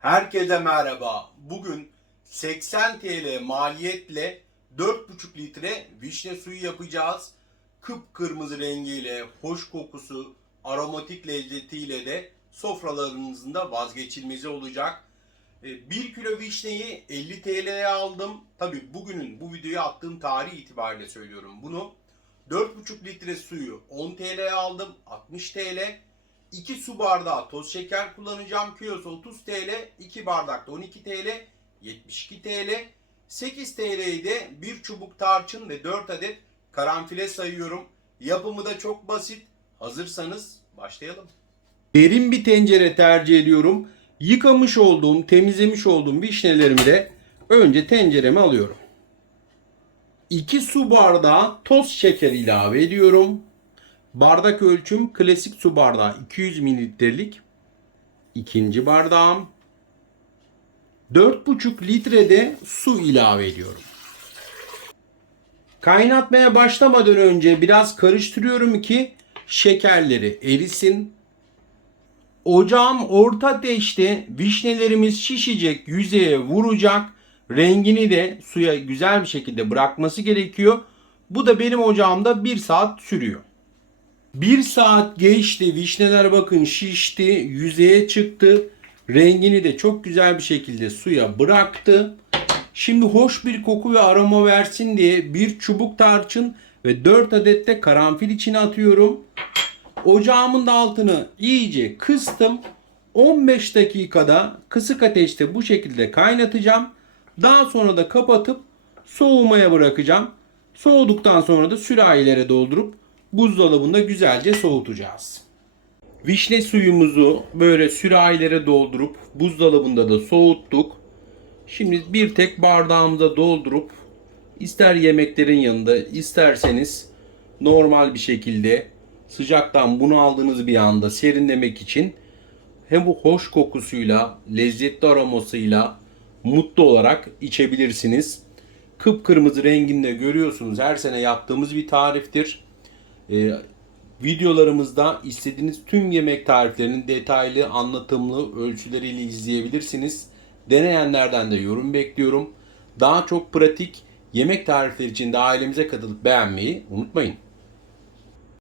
Herkese merhaba. Bugün 80 TL maliyetle 4,5 litre vişne suyu yapacağız. Kıpkırmızı rengiyle, hoş kokusu, aromatik lezzetiyle de sofralarınızın da vazgeçilmezi olacak. 1 kilo vişneyi 50 TL'ye aldım. Tabi bugünün bu videoyu attığım tarih itibariyle söylüyorum bunu. 4,5 litre suyu 10 TL'ye aldım. 60 TL. 2 su bardağı toz şeker kullanacağım. Kilosu 30 TL. 2 bardak da 12 TL. 72 TL. 8 TL'yi de 1 çubuk tarçın ve 4 adet karanfile sayıyorum. Yapımı da çok basit. Hazırsanız başlayalım. Derin bir tencere tercih ediyorum. Yıkamış olduğum, temizlemiş olduğum vişnelerimi de önce tencereme alıyorum. 2 su bardağı toz şeker ilave ediyorum. Bardak ölçüm klasik su bardağı 200 mililitrelik. İkinci bardağım. 4,5 litrede su ilave ediyorum. Kaynatmaya başlamadan önce biraz karıştırıyorum ki şekerleri erisin. Ocağım orta ateşte vişnelerimiz şişecek, yüzeye vuracak. Rengini de suya güzel bir şekilde bırakması gerekiyor. Bu da benim ocağımda 1 saat sürüyor. 1 saat geçti. Vişneler bakın şişti. Yüzeye çıktı. Rengini de çok güzel bir şekilde suya bıraktı. Şimdi hoş bir koku ve aroma versin diye bir çubuk tarçın ve 4 adet de karanfil içine atıyorum. Ocağımın da altını iyice kıstım. 15 dakikada kısık ateşte bu şekilde kaynatacağım. Daha sonra da kapatıp soğumaya bırakacağım. Soğuduktan sonra da sürahilere doldurup buzdolabında güzelce soğutacağız. Vişne suyumuzu böyle sürahilere doldurup buzdolabında da soğuttuk. Şimdi bir tek bardağımıza doldurup ister yemeklerin yanında isterseniz normal bir şekilde sıcaktan bunu aldığınız bir anda serinlemek için hem bu hoş kokusuyla, lezzetli aromasıyla mutlu olarak içebilirsiniz. Kıpkırmızı renginde görüyorsunuz. Her sene yaptığımız bir tariftir. Ee, videolarımızda istediğiniz tüm yemek tariflerinin detaylı, anlatımlı ölçüleriyle izleyebilirsiniz. Deneyenlerden de yorum bekliyorum. Daha çok pratik yemek tarifleri için de ailemize katılıp beğenmeyi unutmayın.